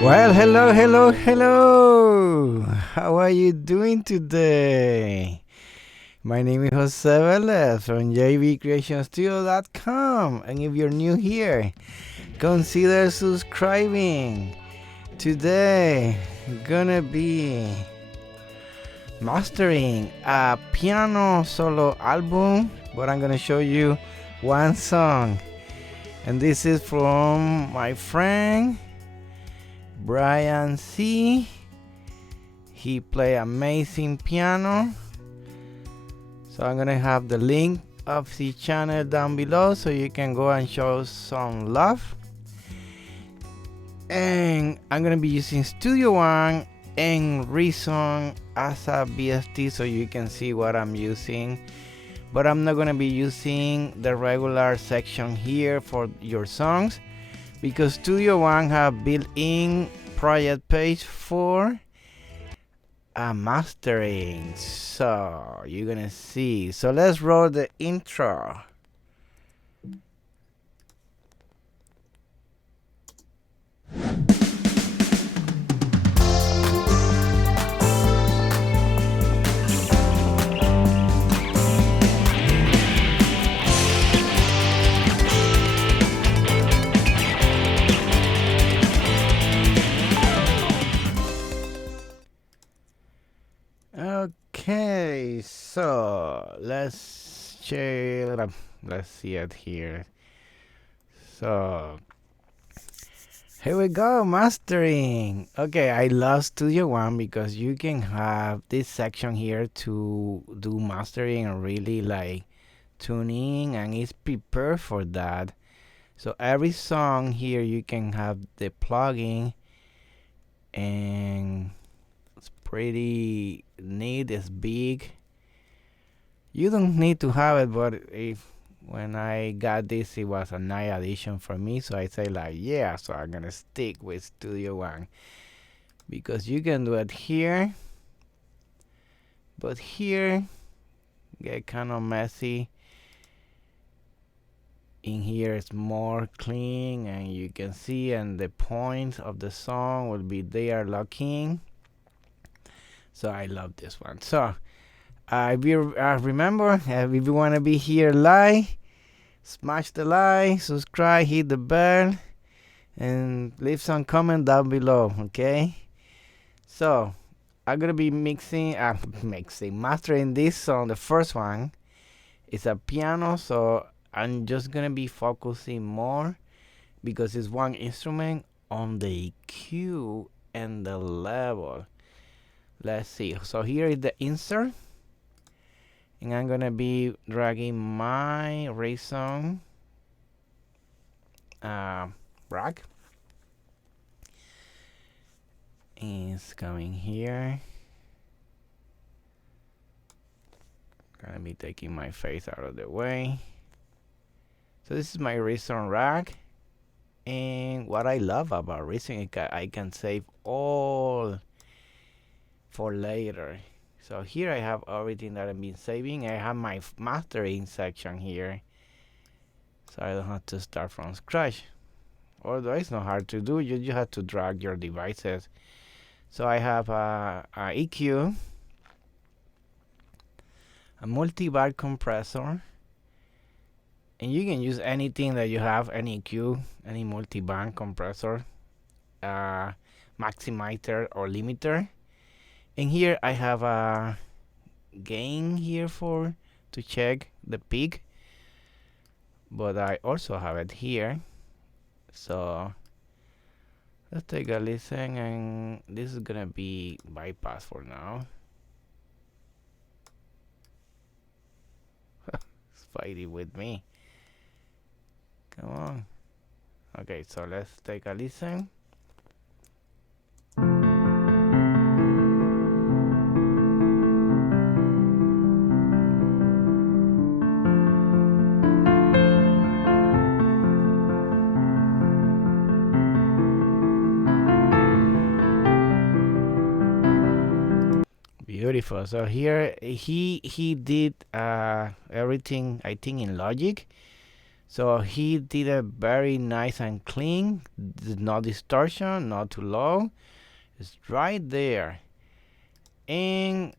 Well, hello, hello, hello. How are you doing today? My name is Jose Velez from jvcreationstudio.com. And if you're new here, consider subscribing. Today, gonna be mastering a piano solo album, but I'm gonna show you one song. And this is from my friend Bryan Cee. He play amazing piano. So I'm gonna have the link of the channel down below so you can go and show some love. And I'm gonna be using Studio One and CreaZion as a VST so you can see what I'm using. But I'm not gonna be using the regular section here for your songs, because Studio One have built-in project page for mastering. So you're gonna see. So let's roll the intro. Okay, so let's chill. Let's see it here. So here we go, mastering. Okay, I love Studio One because you can have this section here to do mastering and really like tuning, and it's prepared for that. So every song here you can have the plugin, and it's pretty neat. It's big. You don't need to have it, but when I got this, it was a nice addition for me. So I say like, yeah. So I'm gonna stick with Studio One because you can do it here, but here get kind of messy. In here it's more clean, and you can see, and the points of the song will be there locking. So I love this one. So if you remember, if you want to be here live, smash the like, subscribe, hit the bell, and leave some comment down below. Okay. So I'm gonna be mastering this song. The first one is a piano, so I'm just gonna be focusing more because it's one instrument on the EQ and the level. Let's see. So here is the insert, and I'm gonna be dragging my CreaZion rack. It's coming here. Gonna be taking my face out of the way. So this is my CreaZion rack, and what I love about CreaZion is I can save all for later. So here I have everything that I've been saving. I have my mastering section here, so I don't have to start from scratch. Although it's not hard to do, you just have to drag your devices. So I have a EQ, a multiband compressor, and you can use anything that you have, any EQ, any multiband compressor, maximizer or limiter. And here I have a gain here to check the peak, but I also have it here. So let's take a listen, and this is gonna be bypass for now. It's fighting with me. Come on. Okay, so let's take a listen. Beautiful. So here he did everything, I think, in Logic. So he did it very nice and clean. No distortion, not too low. It's right there. And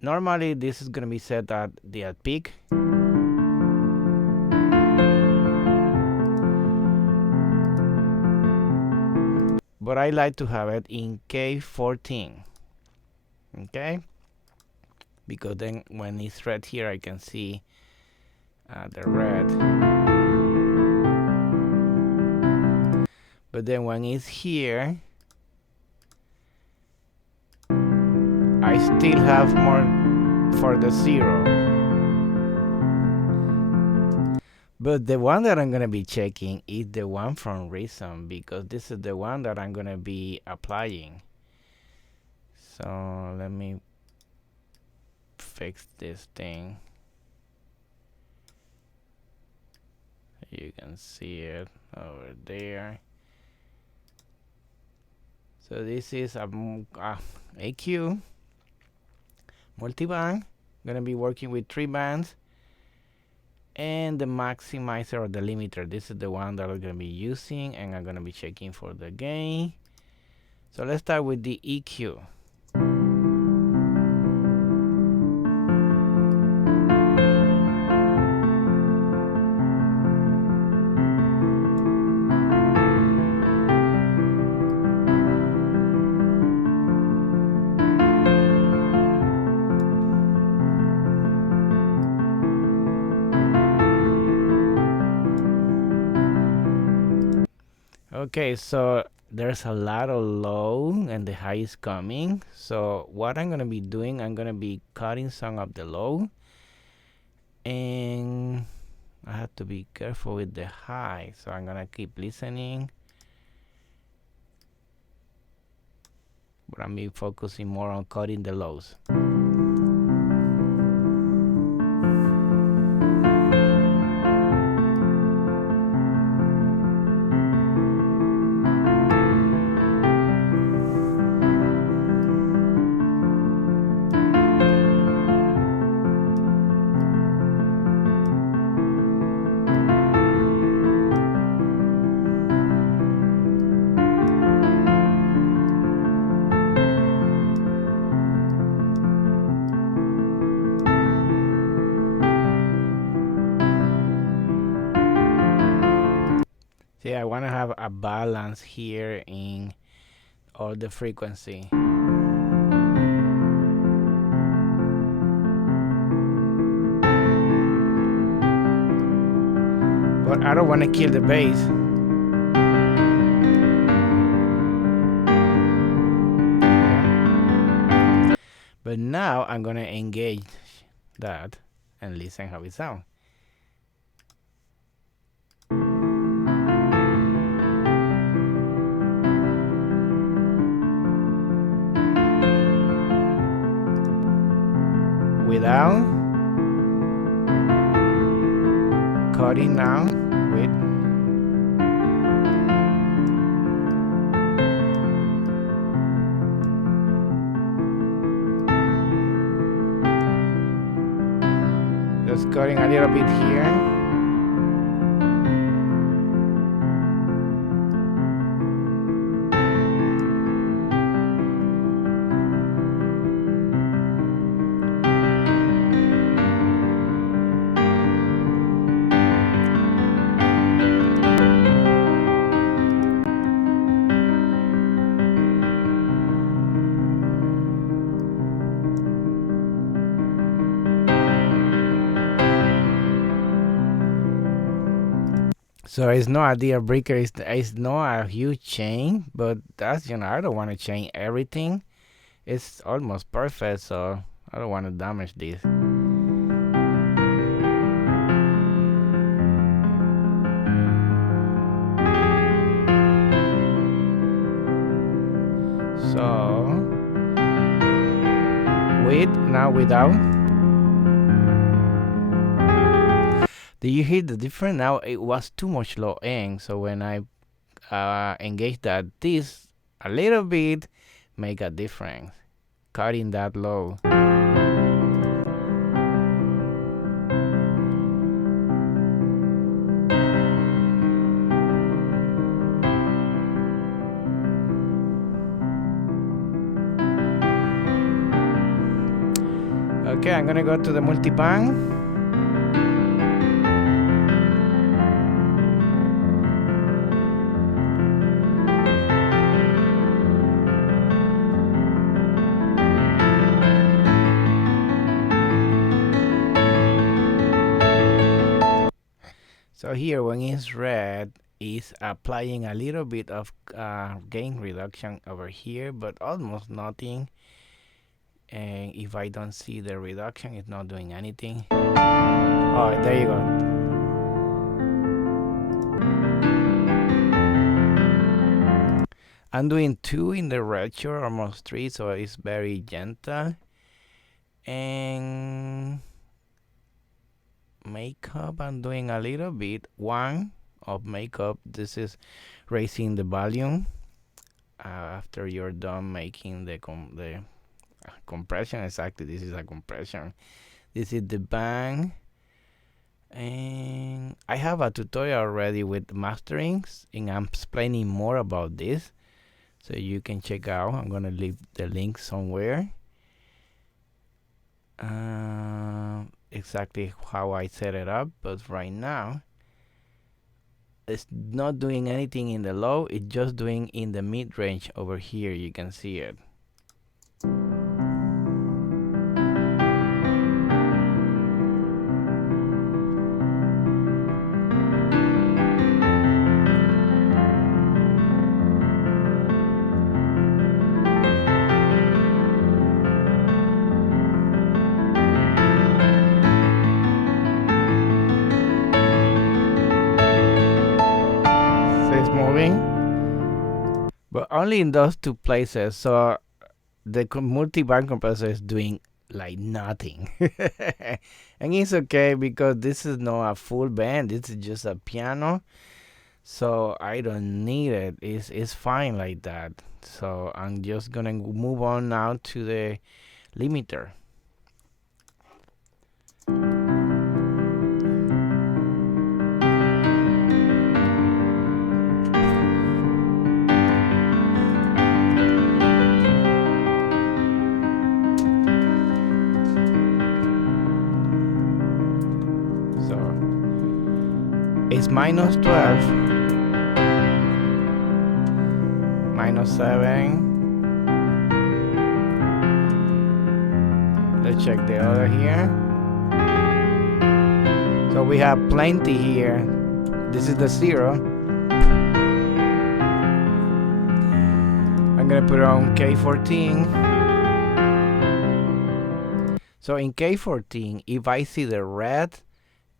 normally this is gonna be set at the peak. But I like to have it in K14. Okay? Because then when it's red here, I can see the red. But then when it's here, I still have more for the 0. But the one that I'm gonna be checking is the one from CreaZion, because this is the one that I'm gonna be applying. So let me fix this thing. You can see it over there. So this is a AQ multiband. Gonna be working with 3 bands, and the maximizer or the limiter. This is the one that I'm gonna be using, and I'm gonna be checking for the gain. So let's start with the EQ. Okay, so there's a lot of low and the high is coming. So what I'm gonna be doing, I'm gonna be cutting some of the low, and I have to be careful with the high. So I'm gonna keep listening, but I'm be focusing more on cutting the lows. See, I want to have a balance here in all the frequency. But I don't want to kill the bass. But now I'm going to engage that and listen how it sounds. Without cutting now with just cutting a little bit here. So it's not a deal breaker, it's not a huge change, but that's, I don't want to change everything. It's almost perfect, so I don't want to damage this. So with, now without. Do you hear the difference? Now it was too much low end, so when I engage that, this a little bit make a difference, cutting that low. Okay, I'm gonna go to the multiband. So here, when it's red, is applying a little bit of gain reduction over here, but almost nothing. And if I don't see the reduction, it's not doing anything. Oh, there you go. I'm doing 2 in the retro, almost 3, so it's very gentle. And makeup, I'm doing a little bit. 1 of makeup. This is raising the volume. After you're done making the compression, exactly, this is a compression. This is the bang. And I have a tutorial already with masterings, and I'm explaining more about this, so you can check out. I'm gonna leave the link somewhere. Exactly how I set it up, but right now it's not doing anything in the low, it's just doing in the mid-range over here. You can see it. But only in those 2 places, so the multi-band compressor is doing like nothing. And it's okay because this is not a full band, this is just a piano, so I don't need it. It's fine like that. So I'm just gonna move on now to the limiter. It's minus 12, minus 7. Let's check the other here. So we have plenty here. This is the 0. I'm gonna put it on K14. So in K14, if I see the red,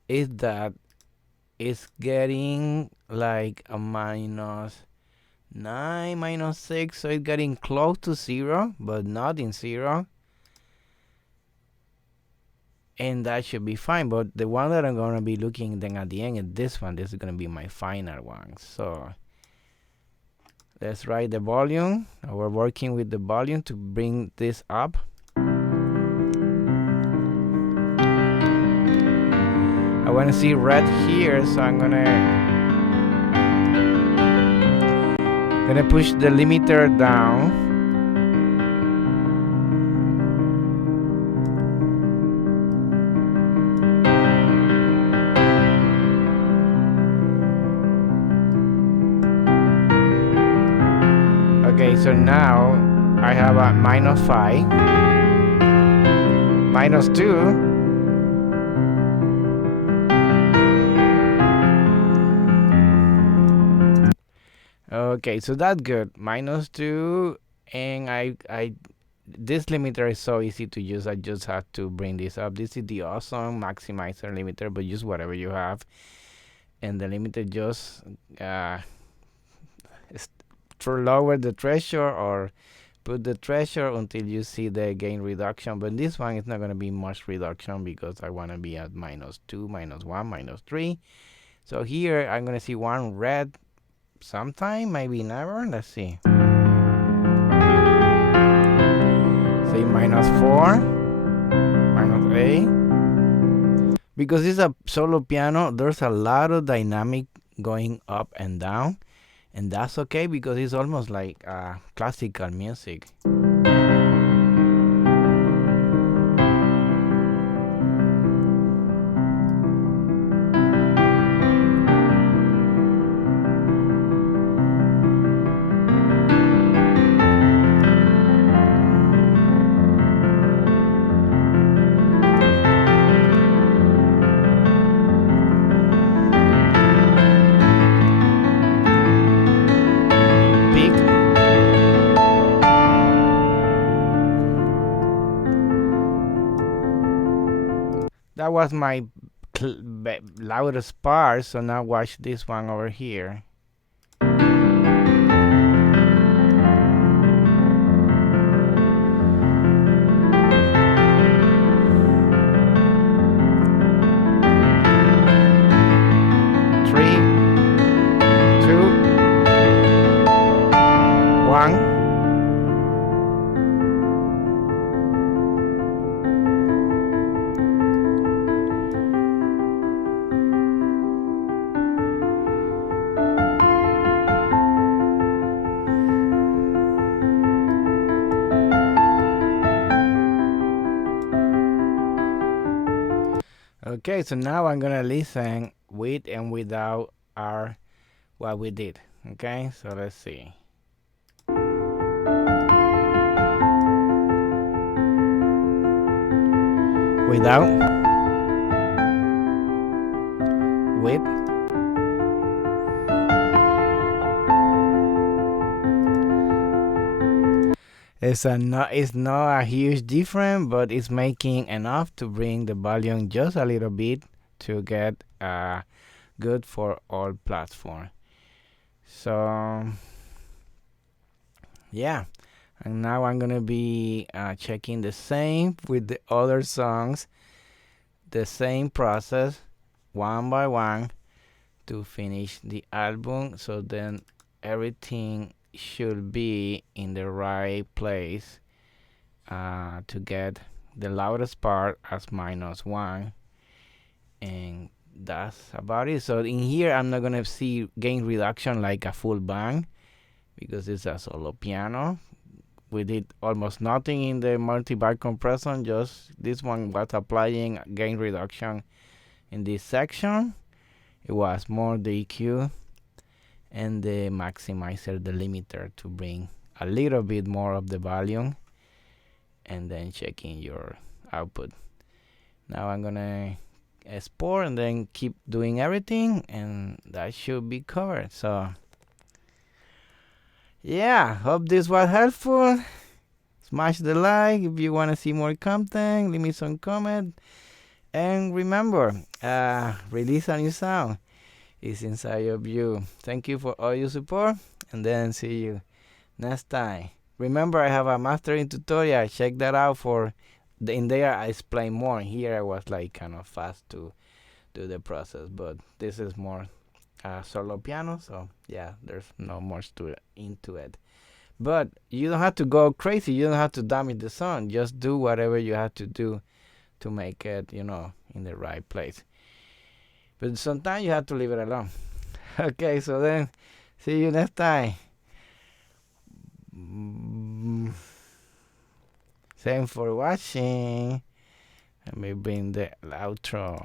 is that it's getting like a minus 9, minus 6, so it's getting close to 0, but not in 0. And that should be fine, but the one that I'm gonna be looking then at the end is this one. This is gonna be my final one. So let's write the volume. We're working with the volume to bring this up. I want to see red here, so I'm gonna push the limiter down. Okay, so now I have a minus 5, minus 2. Okay, so that's good. Minus 2, and this limiter is so easy to use. I just have to bring this up. This is the awesome maximizer limiter, but use whatever you have. And the limiter just lower the threshold or put the threshold until you see the gain reduction. But this one is not going to be much reduction because I want to be at minus 2, minus 1, minus 3. So here I'm going to see one red sometime, maybe never. Let's see. Say minus 4, minus 8. Because it's a solo piano, there's a lot of dynamic going up and down, and that's okay because it's almost like classical music. that was my loudest part. So now watch this one over here. Three, two, one. Okay, so now I'm gonna listen with and without our what we did. Okay, so let's see. Without, with, it's not a huge difference, but it's making enough to bring the volume just a little bit to get good for all platforms. So yeah, and now I'm gonna be checking the same with the other songs, the same process, one by one, to finish the album. So then everything should be in the right place to get the loudest part as -1, and that's about it. So in here I'm not gonna see gain reduction like a full band because it's a solo piano. We did almost nothing in the multiband compressor, just this one was applying gain reduction in this section. It was more the EQ and the maximizer, the limiter, to bring a little bit more of the volume, and then checking your output. Now I'm gonna export and then keep doing everything, and that should be covered. So yeah, hope this was helpful. Smash the like if you want to see more content. Leave me some comment, and remember, release a new sound is inside of you. Thank you for all your support, and then see you next time. Remember, I have a mastering tutorial. Check that out. In there I explain more. Here I was like kind of fast to do the process, but this is more solo piano, so yeah, there's no much into it. But you don't have to go crazy. You don't have to damage the sound. Just do whatever you have to do to make it, in the right place. But sometimes you have to leave it alone. Okay, so then see you next time. Thanks for watching. Let me bring the outro.